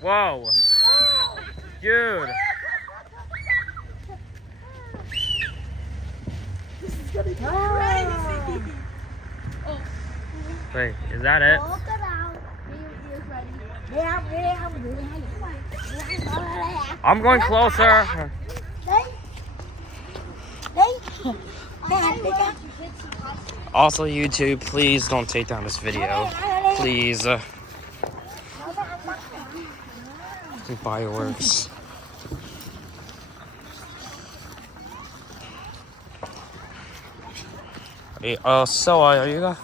Whoa. Dude. This is gonna be crazy. Wait, is that it? I'm going closer. Also, YouTube, please don't take down this video. Please. Fireworks. Hey, so are you guys?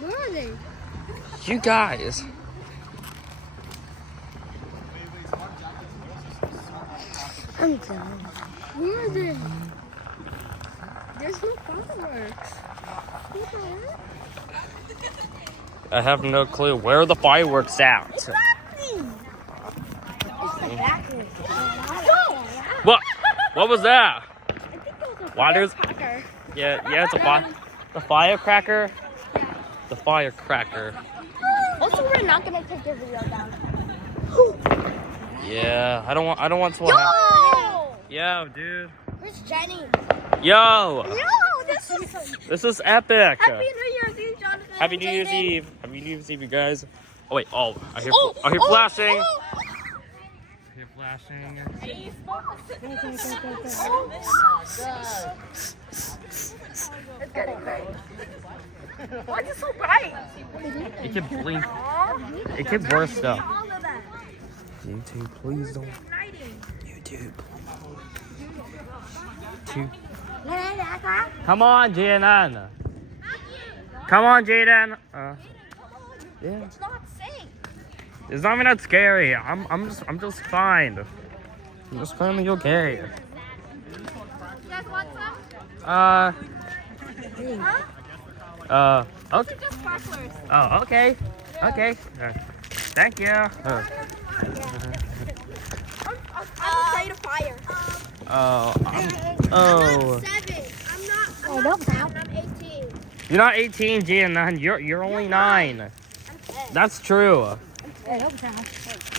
Where are they? You guys. I'm done. Where are they? There's no fireworks. I have no clue. Where are the fireworks at? What? What was that? Why there's? Yeah, it's a firecracker. The firecracker. Also, we're not gonna take your video down. Yeah, I don't want to. Yo! Yo, dude. Where's Jenny? Yo. Yo, This is epic. Happy New Year's Eve, Jonathan. Happy New Year's Eve. Happy New Year's Eve, you guys. Oh wait. I hear flashing. I hear flashing. It's getting great. Why is it so bright? It can blink. It can burst up. YouTube, please don't. YouTube. Come on, Jaden. Come on, Jaden. Yeah. It's not safe. It's not even that scary. I'm just fine. I'm just finally okay. You guys want some? Okay. Just sparklers. Oh, okay. Okay. Thank you. I'm afraid of fire. Oh. I'm 7. I'm not 7. I'm 18. You're not 18, Jaden. You're only 9. That's true.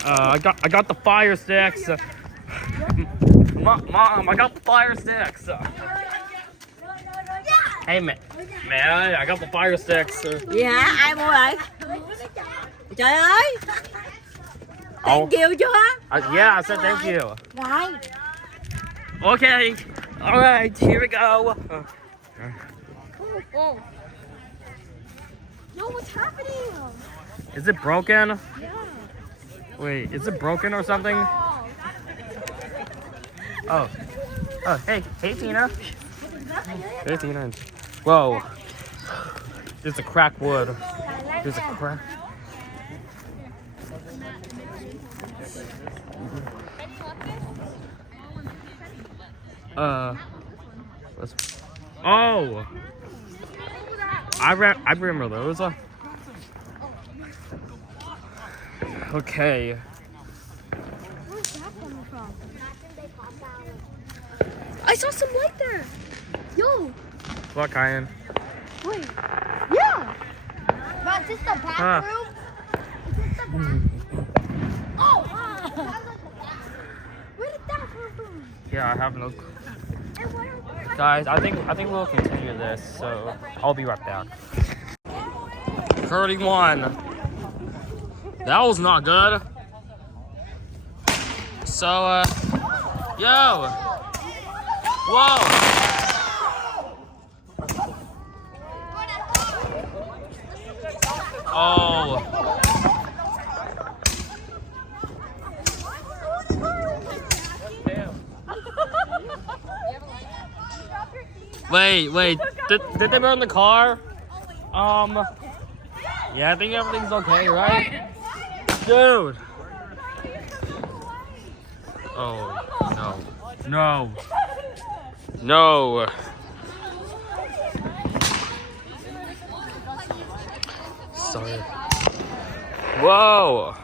I got the fire sticks. Mom, I got the fire sticks. Hey, man, I got the fire sticks. Dạ, ai mua rồi? Trời ơi! Thank you chưa? Yeah, I said thank you. Rồi. Okay, all right, here we go. Oh. No, what's happening? Is it broken? Yeah. Wait, is it broken or something? Oh, hey Tina. Hey Tina. Whoa. There's a cracked wood. There's a crack. Oh. I remember those. Okay. Where's that coming from? I saw some light there. Yo. What kind? Wait. Yeah. But is this the bathroom? Is this the bathroom? Oh. Where did that come from? Yeah, I have no clue. And what are Guys, I think we'll continue this, so I'll be right back. 31. That was not good. So, yo. Whoa. Oh. Wait. Did they burn the car? Yeah, I think everything's okay, right? Dude. Oh, no. No. Sorry. Whoa.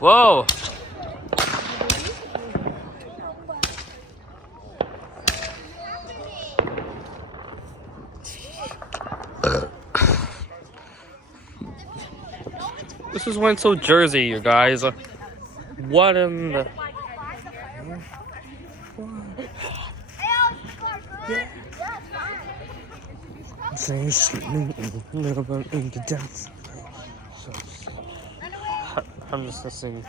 Whoa. This is Winslow, Jersey, you guys. What in the... I'm just listening.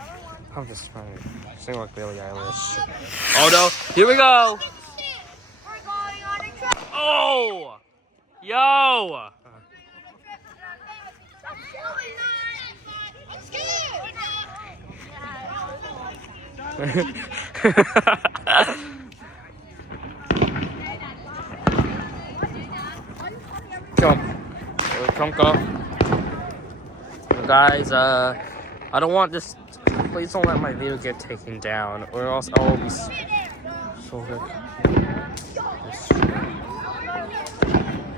I'm just trying to sing like Billie Eilish. Oh no! Here we go! Oh! Yo! Come, go. Guys, I don't want this. Please don't let my video get taken down, or else I will be so good.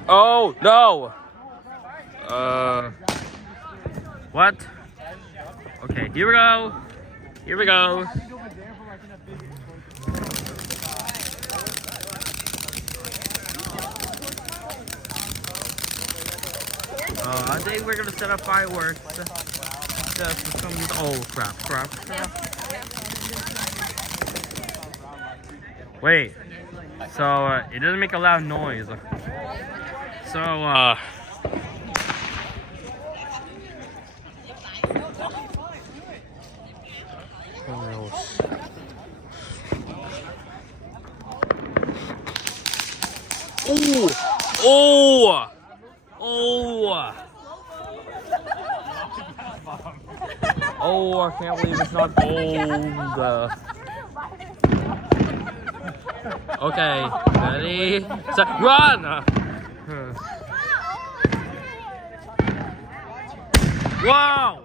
Oh no! What? Okay, here we go. Here we go. I think we're gonna set up fireworks. Just for some. Oh crap! Wait. So it doesn't make a loud noise. So Oh! Oh, I can't believe it's not gold. Okay, ready, set, run! Wow!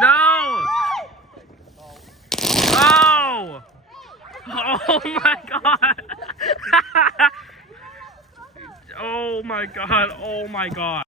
No! Oh! Oh my god! Oh my god! Oh my god!